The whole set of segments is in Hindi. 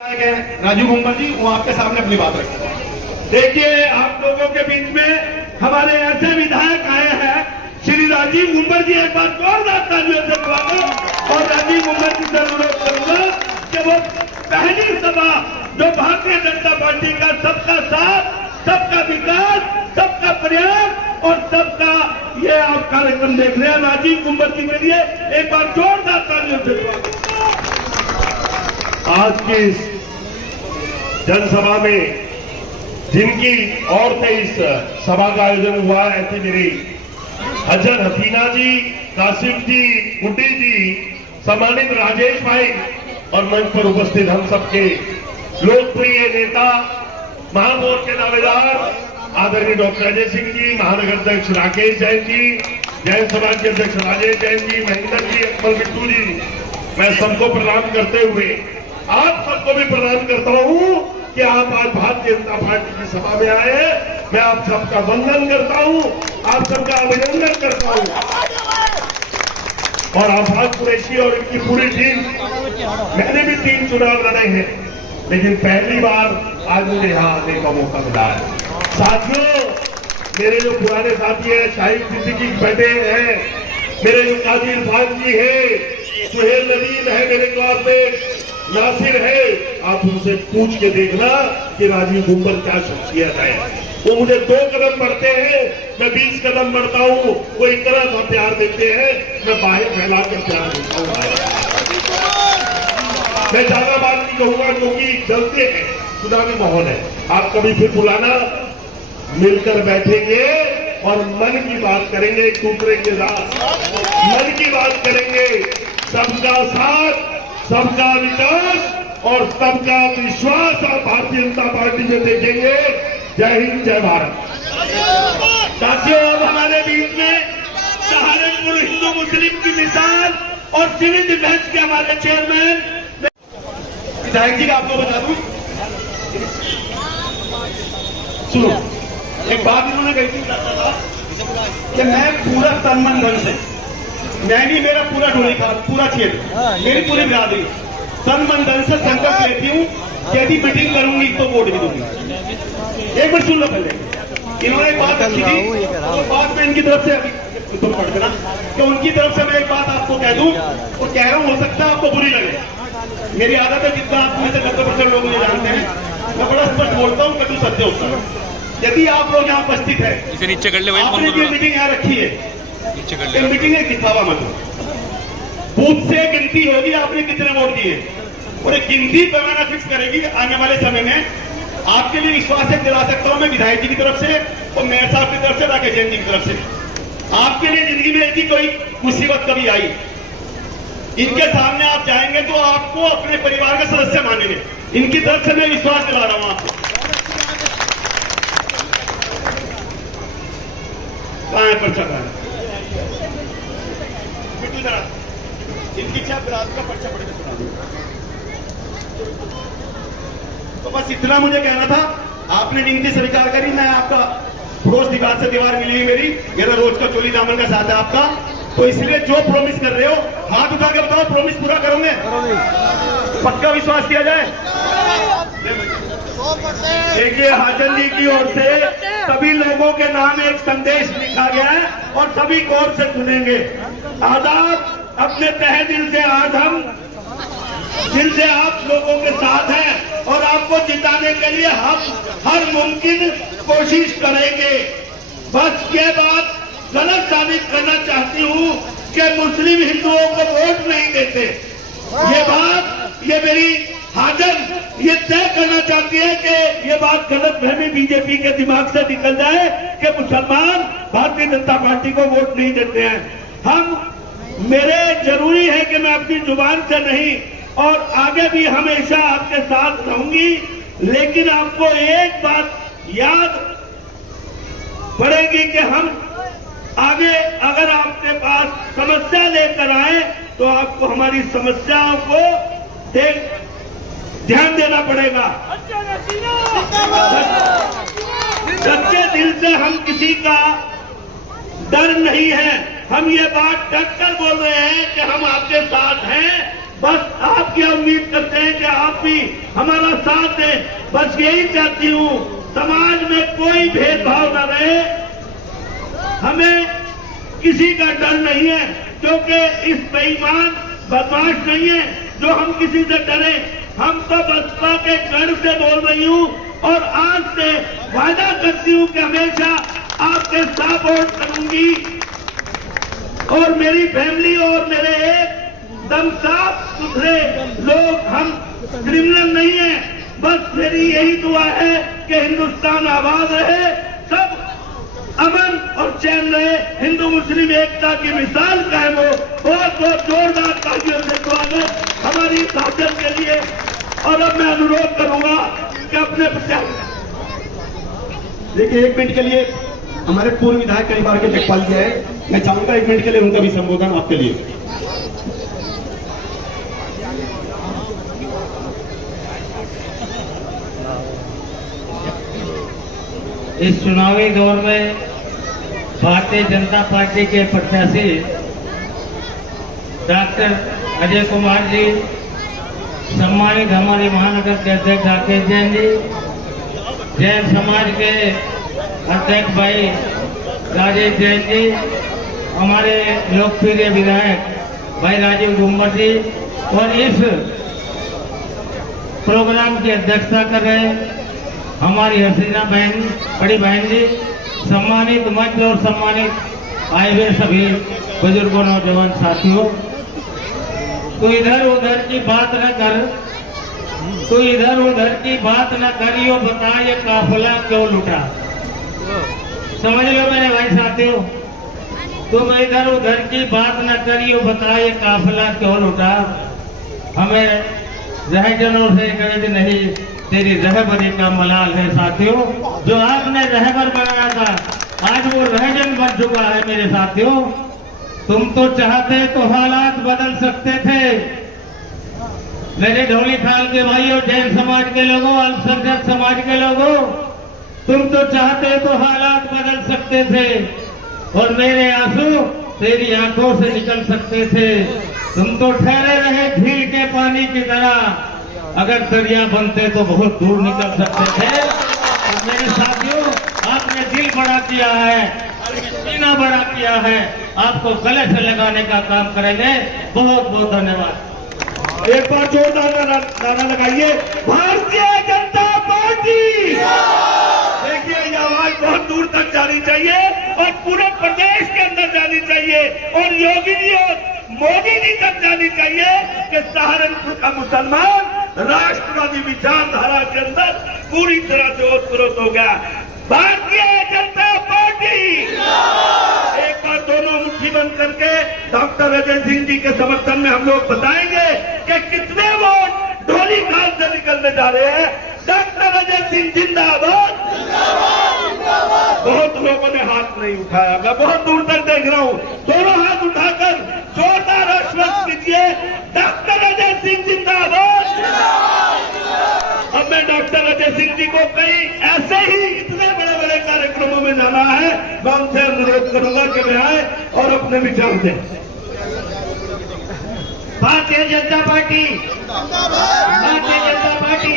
राजीव गुंबर जी वो आपके सामने अपनी बात रखें। देखिए, आप लोगों के बीच में हमारे ऐसे विधायक आए हैं, श्री राजीव गुंबर जी, एक बार जोरदार तालियों से स्वागत। और राजीव गुंबर जी से अनुरोध करूंगा कि वो पहली सभा जो भारतीय जनता पार्टी का सबका साथ, सबका विकास, सबका प्रयास और सबका ये आप कार्यक्रम देख रहे हैं, राजीव गुंबर जी के लिए एक बार जोरदार तालियों से स्वागत। आज की इस जनसभा में जिनकी और 23 सभा का आयोजन हुआ है, ऐसी मेरी हजन हसीना जी, कासिम जी, गुड्डी जी, सम्मानित राजेश भाई और मंच पर उपस्थित हम सबके लोकप्रिय नेता, महापौर के दावेदार आदरणीय डॉक्टर अजय सिंह जी, महानगर अध्यक्ष राकेश जैन जी, जैन समाज के अध्यक्ष राजेश जैन जी, महेंद्र जी, अकमल बिट्टू जी, मैं सबको प्रणाम करते हुए आप सबको भी प्रणाम करता हूं कि आप आज भारतीय जनता पार्टी की सभा में आए हैं। मैं आप सबका वंदन करता हूं, आप सबका अभिनंदन करता हूं। और आफाक कुरैशी और इनकी पूरी टीम, मैंने भी 3 चुनाव लड़े हैं, लेकिन पहली बार आज मुझे यहां आने का मौका मिला है। साथियों, मेरे जो पुराने साथी हैं, शाहिद सिद्दीकी बैठे हैं, मेरे जो काजी इरफान जी है, सुहेल नदीम है, मेरे क्लासमेट नासिर है, आप उनसे पूछ के देखना कि राजीव गुंबर क्या शख्सियत है। वो मुझे 2 कदम बढ़ते हैं, मैं 20 कदम बढ़ता हूं, वो इतना सा प्यार देते हैं, मैं बाहें फैलाकर प्यार देता हूं। मैं ज्यादा बात नहीं कहूंगा क्योंकि चलते हैं, चुनावी माहौल है। आप कभी फिर बुलाना, मिलकर बैठेंगे और मन की बात करेंगे, एक दूसरे के साथ मन की बात करेंगे। सबका साथ, सबका विकास और सबका विश्वास आप भारतीय जनता पार्टी में देखेंगे। जय हिंद, जय भारत। साथियों, अब हमारे बीच में सहारनपुर हिंदू मुस्लिम की मिसाल और सिविल डिफेंस के हमारे चेयरमैन विधायक जी का आपको बता दूं, सुनो, एक बात इन्होंने कही थी कि मैं पूरा तन मन धन से, मैं नहीं, मेरा पूरा ढोली का पूरा क्षेत्र, मेरी पूरी बिरादरी तन मन धन से संकल्प लेती हूँ कि यदि मीटिंग करूंगी तो वोट भी दूंगी। एक मिनट सुन लो पहले, इन्होंने एक बात रखी थी, तो बात में इनकी तरफ से अभी तुम पढ़ देना कि उनकी तरफ से मैं एक बात आपको कह दूं और कह रहा हूं, हो सकता है आपको बुरी लगे। मेरी आदत है, जितना आप में से 90% लोग मुझे जानते हैं, मैं बड़ा स्पष्ट बोलता हूँ, कटु सत्य होता हूँ। यदि आप लोग यहाँ उपस्थित है, नीचे कर ले, आपने ये मीटिंग यहाँ रखी है, ये मीटिंग है दिखावा मत, बूथ से गिनती होगी आपने कितने वोट दिए, और एक गिनती पैमाना फिक्स करेगी आने वाले समय में। आपके लिए विश्वास है, दिला सकता हूं मैं विधायक जी की तरफ से और मेयर साहब की तरफ से, राकेश जैन जी की तरफ से, आपके लिए जिंदगी में यदि कोई मुसीबत कभी आई, इनके सामने आप जाएंगे तो आपको अपने परिवार का सदस्य मानेंगे। इनकी तरफ से मैं विश्वास दिला रहा हूं आपको। कहां है पर्चा, कहां है बिट्टू, जरा इनकी क्या बिरादरी का पर्चा पड़ेगा सुना दो। तो बस इतना मुझे कहना था, आपने गिनती स्वीकार करी, मैं आपका पड़ोस दीवार से दीवार मिली हुई, मेरा रोज का चोली दामन का साथ है आपका, तो इसलिए जो प्रॉमिस कर रहे हो हाथ उठा के बताओ, प्रॉमिस पूरा करोगे? पक्का विश्वास किया जाए। देखिए, हाजन जी की ओर से सभी लोगों के नाम एक संदेश लिखा गया है और सभी गौर से सुनेंगे। आदाब, अपने तहे दिल से आज हम दिल से आप लोगों के साथ हैं और आपको जिताने के लिए हम हर मुमकिन कोशिश करेंगे। बस ये बात गलत साबित करना चाहती हूँ कि मुस्लिम हिंदुओं को वोट नहीं देते, ये बात, ये मेरी हाजन ये तय करना चाहती है कि ये बात गलत फहमी बीजेपी के दिमाग से निकल जाए कि मुसलमान भारतीय जनता पार्टी को वोट नहीं देते हैं। मेरे जरूरी है कि मैं अपनी जुबान से नहीं और आगे भी हमेशा आपके साथ रहूंगी, लेकिन आपको एक बात याद पड़ेगी कि हम आगे अगर आपके पास समस्या लेकर आए तो आपको हमारी समस्याओं को ध्यान देना पड़ेगा। सच्चे दिल से हम किसी का डर नहीं है, हम ये बात डट कर बोल रहे हैं कि हम आपके साथ हैं, बस आपकी उम्मीद करते हैं कि आप भी हमारा साथ दें। बस यही चाहती हूँ, समाज में कोई भेदभाव न रहे, हमें किसी का डर नहीं है, क्योंकि इस बेईमान बदमाश नहीं है जो हम किसी से डरे। हम तो बसपा के गढ़ से बोल रही हूँ और आज से वादा करती हूँ कि हमेशा आपके साथ वोट करूंगी और मेरी फैमिली और मेरे एकदम साफ सुथरे लोग, हम क्रिमिनल नहीं है। बस मेरी यही दुआ है कि हिंदुस्तान आबाद रहे, सब अमन और चैन रहे, हिंदू मुस्लिम एकता की मिसाल कायम हो। बहुत बहुत जोरदार तालियों से स्वागत हमारी भाषण के लिए। और अब मैं अनुरोध करूंगा कि अपने देखिए 1 मिनट के लिए हमारे पूर्व विधायक कई बार के जगपाल जी है, मैं चाहूंगा 1 मिनट के लिए उनका भी संबोधन आपके लिए। इस चुनावी दौर में भारतीय जनता पार्टी के प्रत्याशी डॉक्टर अजय कुमार जी, सम्मानित हमारे महानगर के अध्यक्ष राकेश जैन जी, जैन समाज के अध्यक्ष भाई राजेश जैन जी, हमारे लोकप्रिय विधायक भाई राजीव गुम्बर जी, और इस प्रोग्राम की अध्यक्षता कर रहे हमारी हसीना बहन, बड़ी बहन जी, सम्मानित मंच और सम्मानित आए हुए सभी बुजुर्गों, नौजवान साथियों, तो इधर उधर की बात न कर, तो इधर उधर की बात न करियो, बता ये काफिला क्यों लुटा। समझ लो मेरे भाई साथियों, तुम इधर उधर की बात न करियो, बता ये काफिला क्यों लुटा। हमें रहजनों से गरज नहीं, तेरी रहबरी का मलाल है साथियों। जो आपने रहबर बनाया था, आज वो रहजन बन चुका है मेरे साथियों। तुम तो चाहते तो हालात बदल सकते थे। मेरे ढोली खाल के भाइयों, जैन समाज के लोगों, अल्पसंख्यक समाज के लोगों, तुम तो चाहते तो हालात बदल सकते थे और मेरे आंसू तेरी आंखों से निकल सकते थे। तुम तो ठहरे रहे झील के पानी की तरह, अगर दरिया बनते तो बहुत दूर निकल सकते थे। और मेरे साथियों, आपने दिल बड़ा किया है, सीना बड़ा किया है, आपको गले से लगाने का काम करेंगे। बहुत बहुत धन्यवाद। एक बार जोरदार नारा लगाइए, भारतीय जनता पार्टी। देखिए ये आवाज बहुत दूर तक जानी चाहिए और पूरे प्रदेश के अंदर जानी चाहिए और योगी जी और मोदी जी तक जानी चाहिए कि सहारनपुर का मुसलमान राष्ट्रवादी विचारधारा के अंदर पूरी तरह से ओतप्रोत हो गया। भारतीय जनता पार्टी। एक बार दोनों मुट्ठी बंद करके डॉक्टर अजय सिंह जी के समर्थन में हम लोग बताएंगे कि कितने वोट ढोली खाल से निकलने जा रहे हैं। डॉक्टर अजय सिंह जिंदाबाद। बहुत लोगों ने हाथ नहीं उठाया, मैं बहुत दूर तक देख रहा हूं। दोनों हाथ उठाकर जोरदार आश्वस्त कीजिए, डॉक्टर अजय सिंह जिंदाबाद। अब मैं डॉक्टर अजय सिंह जी को कई ऐसे ही इतने बड़े बड़े कार्यक्रमों में जाना है, मैं उनसे अनुरोध करूंगा कि वे आए और अपने विचार दें। भारतीय जनता पार्टी, भारतीय जनता पार्टी,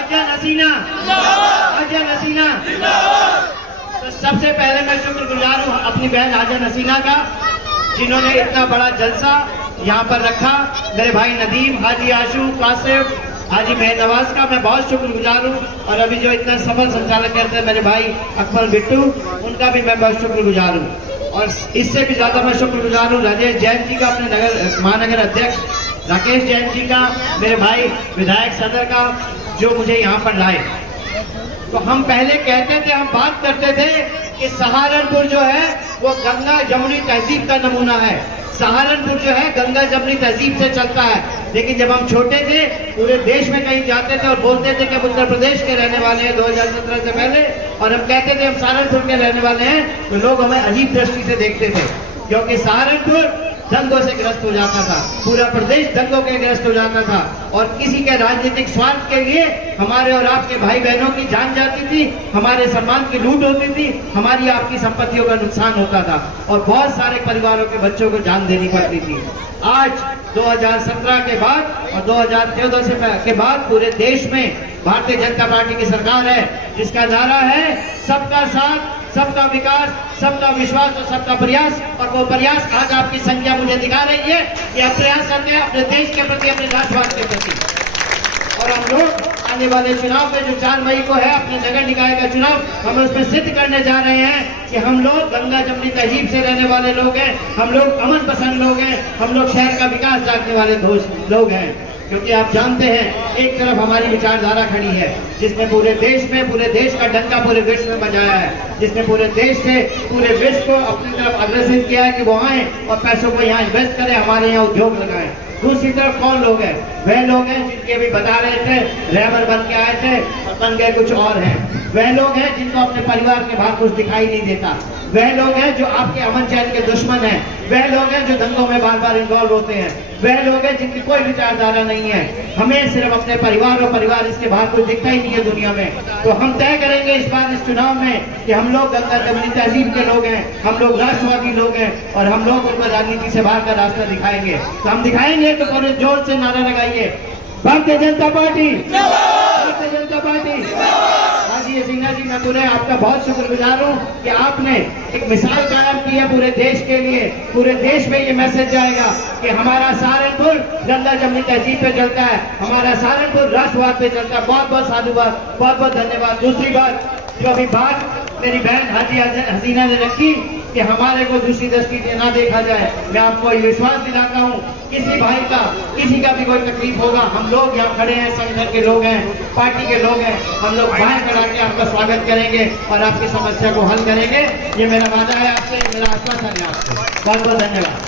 अजय हसीना, अजय हसीना। तो सबसे पहले मैं शुक्रगुजार हूँ अपनी बहन अजय हसीना का, जिन्होंने इतना बड़ा जलसा यहाँ पर रखा। मेरे भाई नदीम, हाजी आशू, कासिफ, हाजी मेहर नवाज का मैं बहुत शुक्रगुजार हूँ। और अभी जो इतना सफल संचालन करते हैं मेरे भाई अकबर बिट्टू, उनका भी मैं बहुत शुक्रगुजार हूँ। और इससे भी ज्यादा मैं शुक्रगुजार हूँ राजेश जैन जी का, अपने महानगर अध्यक्ष राकेश जैन जी का, मेरे भाई विधायक सदर का, जो मुझे यहाँ पर लाए। तो हम पहले कहते थे, हम बात करते थे कि सहारनपुर जो है वो गंगा जमुनी तहजीब का नमूना है। सहारनपुर जो है गंगा जमुनी तहजीब से चलता है। लेकिन जब हम छोटे थे, पूरे देश में कहीं जाते थे और बोलते थे कि हम उत्तर प्रदेश के रहने वाले हैं 2017 से पहले, और हम कहते थे हम सहारनपुर के रहने वाले हैं, तो लोग हमें अजीब दृष्टि से देखते थे, क्योंकि सहारनपुर दंगों से ग्रस्त हो जाता था, पूरा प्रदेश दंगों के ग्रस्त हो जाता था और किसी के राजनीतिक स्वार्थ के लिए हमारे और आपके भाई बहनों की जान जाती थी, हमारे सम्मान की लूट होती थी, हमारी आपकी संपत्तियों का नुकसान होता था और बहुत सारे परिवारों के बच्चों को जान देनी पड़ती थी। आज 2017 के बाद और 2014 के बाद पूरे देश में भारतीय जनता पार्टी की सरकार है, जिसका नारा है सबका साथ, सबका विकास, सबका विश्वास और सबका प्रयास। और वो प्रयास आज आपकी संख्या मुझे दिखा रही है कि आप प्रयास करते हैं अपने देश के प्रति, अपने राष्ट्रवाद के प्रति। और हम लोग आने वाले चुनाव में जो 4 मई को है अपने नगर निकाय का चुनाव, हम उसमें सिद्ध करने जा रहे हैं कि हम लोग गंगा जमुनी तहजीब से रहने वाले लोग हैं, हम लोग अमन पसंद लोग हैं, हम लोग शहर का विकास चाहने वाले लोग हैं। क्योंकि आप जानते हैं एक तरफ हमारी विचारधारा खड़ी है जिसने पूरे देश का डंका पूरे विश्व में बजाया है, जिसने पूरे देश से पूरे विश्व को अपनी तरफ अग्रसित किया है कि वो आए और पैसों को यहाँ इन्वेस्ट करें, हमारे यहाँ उद्योग लगाएं। दूसरी तरफ कौन लोग हैं? वह लोग हैं जिनके भी बता रहे थे रहबर बन के आए थे और बन गए कुछ और हैं। वह लोग हैं जिनको अपने परिवार के बाहर कुछ दिखाई नहीं देता। वह लोग हैं जो आपके अमन चैन के दुश्मन हैं। वह लोग हैं जो दंगों में बार बार इन्वॉल्व होते हैं। वह लोग हैं जिनकी कोई विचारधारा नहीं है। हमें सिर्फ अपने परिवार और परिवार इसके बाहर कुछ दिखता ही नहीं है दुनिया में। तो हम तय करेंगे इस बार इस चुनाव में कि हम लोग गंगा जमुनी तहजीब के लोग हैं, हम लोग राष्ट्रवादी लोग हैं और हम लोग उनको राजनीति से बाहर का रास्ता दिखाएंगे। तो हम दिखाएंगे तो पूरे जोर से नारा लगाइए, भारतीय जनता पार्टी, भारतीय जनता पार्टी। हाजी हसीना जी, मैं पूरे आपका बहुत शुक्रगुजार हूँ कि आपने एक मिसाल कायम की है पूरे देश के लिए। पूरे देश में ये मैसेज जाएगा कि हमारा सहारनपुर गंगा जमुनी तहजीब पे चलता है, हमारा सहारनपुर राष्ट्रवाद पे चलता है। बहुत बहुत साधुवाद, बहुत बहुत धन्यवाद। दूसरी बात जो अभी बात मेरी बहन हाजी हसीना ने रखी कि हमारे को दूसरी दृष्टि से ना देखा जाए, मैं आपको ये विश्वास दिलाता हूँ किसी भाई का किसी का भी कोई तकलीफ होगा, हम लोग यहाँ खड़े हैं, संगठन के लोग हैं, पार्टी के लोग हैं, हम लोग बाहर खड़ा के आपका स्वागत करेंगे और आपकी समस्या को हल करेंगे। ये मेरा वादा है आपसे, मेरा आश्वासन है आपसे। बहुत बहुत धन्यवाद।